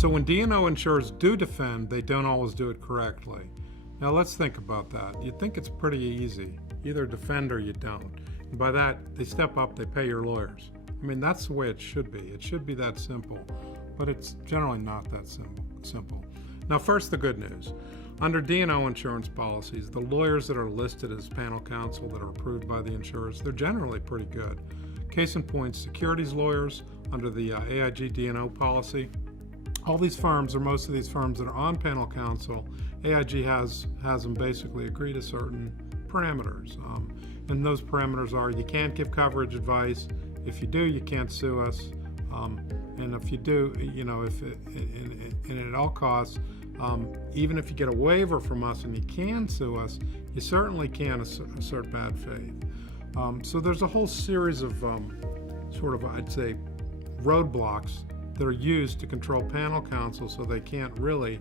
So when D&O insurers do defend, they don't always do it correctly. Now let's think about that. You'd think it's pretty easy. You either defend or you don't. And by that, they step up, they pay your lawyers. I mean, that's the way it should be. It should be that simple, but it's generally not that simple. Now first, the good news. Under D&O insurance policies, the lawyers that are listed as panel counsel that are approved by the insurers, they're generally pretty good. Case in point, securities lawyers under the AIG D&O policy. All these firms, or most of these firms that are on panel counsel, AIG has them basically agree to certain parameters. And those parameters are: you can't give coverage advice. If you do, you can't sue us. And if you do, and at all costs, even if you get a waiver from us and you can sue us, you certainly can't assert bad faith. So there's a whole series of I'd say, roadblocks that are used to control panel counsel so they can't really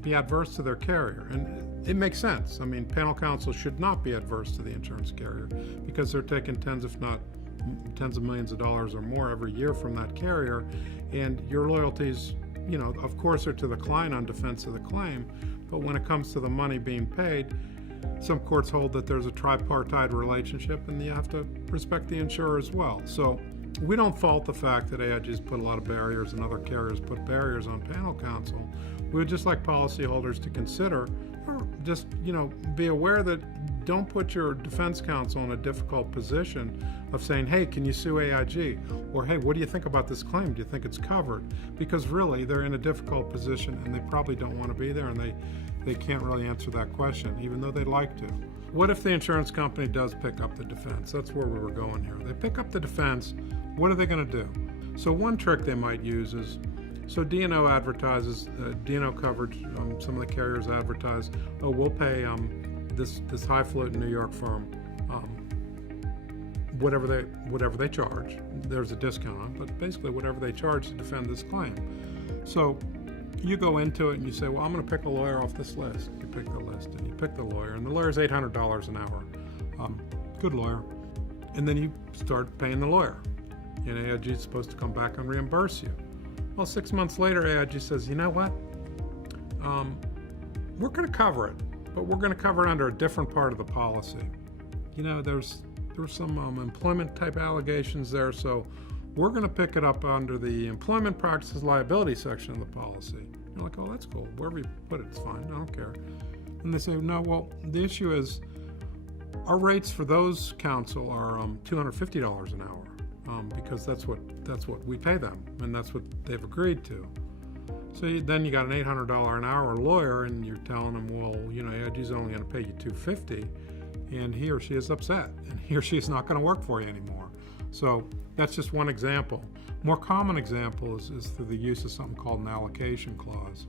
be adverse to their carrier. And it makes sense. I mean, panel counsel should not be adverse to the insurance carrier because they're taking tens, if not tens of millions of dollars or more every year from that carrier. And your loyalties, of course, are to the client on defense of the claim. But when it comes to the money being paid, some courts hold that there's a tripartite relationship and you have to respect the insurer as well. So we don't fault the fact that AIG's put a lot of barriers and other carriers put barriers on panel counsel. We would just like policyholders to consider, or just, be aware that don't put your defense counsel in a difficult position of saying, hey, can you sue AIG? Or, hey, what do you think about this claim? Do you think it's covered? Because really, they're in a difficult position and they probably don't want to be there, and they can't really answer that question, even though they'd like to. What if the insurance company does pick up the defense? That's where we were going here. They pick up the defense. What are they going to do? So one trick they might use is, so D&O advertises, D&O coverage, some of the carriers advertise, oh, we'll pay this highfalutin New York firm whatever they charge. There's a discount on it, but basically whatever they charge to defend this claim. So you go into it and you say, well, I'm going to pick a lawyer off this list. You pick the list and you pick the lawyer, and the lawyer's $800 an hour. Good lawyer. And then you start paying the lawyer. And AIG is supposed to come back and reimburse you. Well, 6 months later, AIG says, you know what? We're going to cover it, but we're going to cover it under a different part of the policy. There's some employment type allegations there, so we're going to pick it up under the employment practices liability section of the policy. You're like, oh, that's cool. Wherever you put it, it's fine. I don't care. And they say, no, well, the issue is our rates for those counsel are $250 an hour. Because that's what we pay them, and that's what they've agreed to. So then you got an $800 an hour lawyer, and you're telling them, well, AIG's only going to pay you $250, and he or she is upset, and he or she is not going to work for you anymore. So that's just one example. More common example is through the use of something called an allocation clause.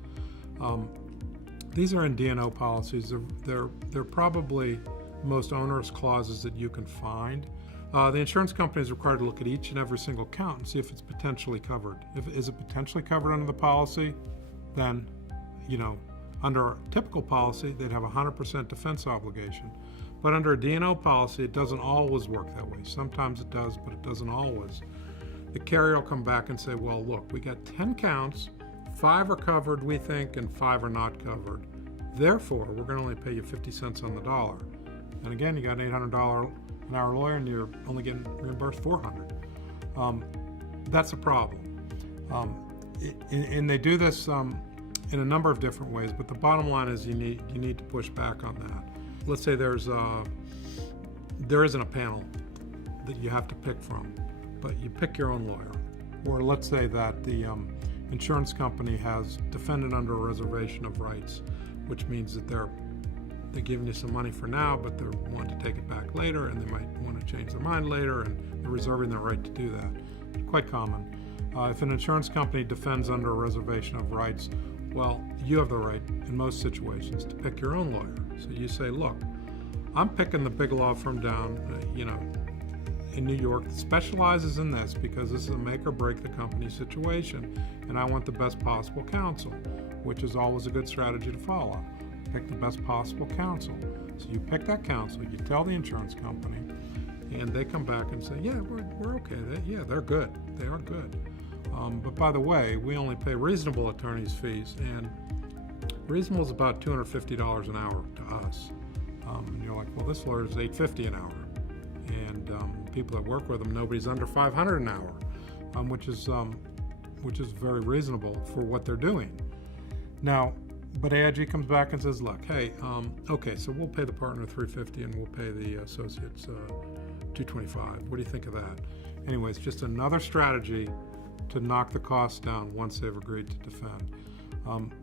These are in D&O policies. They're probably the most onerous clauses that you can find. The insurance company is required to look at each and every single count and see if it's potentially covered. Is it potentially covered under the policy? Then, under a typical policy, they'd have a 100% defense obligation. But under a D&O policy, it doesn't always work that way. Sometimes it does, but it doesn't always. The carrier will come back and say, well, look, we got 10 counts, 5 are covered, we think, and 5 are not covered. Therefore, we're going to only pay you 50 cents on the dollar. And again, you got an $800 an hour lawyer, and you're only getting reimbursed $400. That's a problem. And they do this in a number of different ways, but the bottom line is you need to push back on that. Let's say there isn't a panel that you have to pick from, but you pick your own lawyer. Or let's say that the insurance company has defended under a reservation of rights, which means that they're giving you some money for now, but they're wanting to take it back later, and they might want to change their mind later, and they're reserving their right to do that. Quite common. If an insurance company defends under a reservation of rights, well, you have the right in most situations to pick your own lawyer. So you say, look, I'm picking the big law firm down, in New York that specializes in this because this is a make or break the company situation, and I want the best possible counsel, which is always a good strategy to follow. Pick the best possible counsel. So you pick that counsel, you tell the insurance company, and they come back and say, yeah, we're okay. They're good. They are good. But by the way, we only pay reasonable attorney's fees, and reasonable is about $250 an hour to us. And you're like, well, this lawyer is $850 an hour. And people that work with them, nobody's under $500 an hour, which is very reasonable for what they're doing. Now, but AIG comes back and says, look, hey, okay, so we'll pay the partner $350 and we'll pay the associates $225. What do you think of that? Anyway, it's just another strategy to knock the costs down once they've agreed to defend.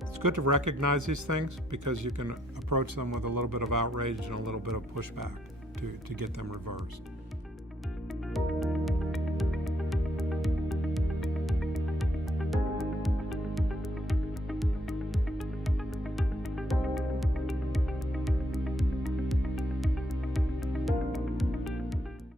It's good to recognize these things because you can approach them with a little bit of outrage and a little bit of pushback to get them reversed.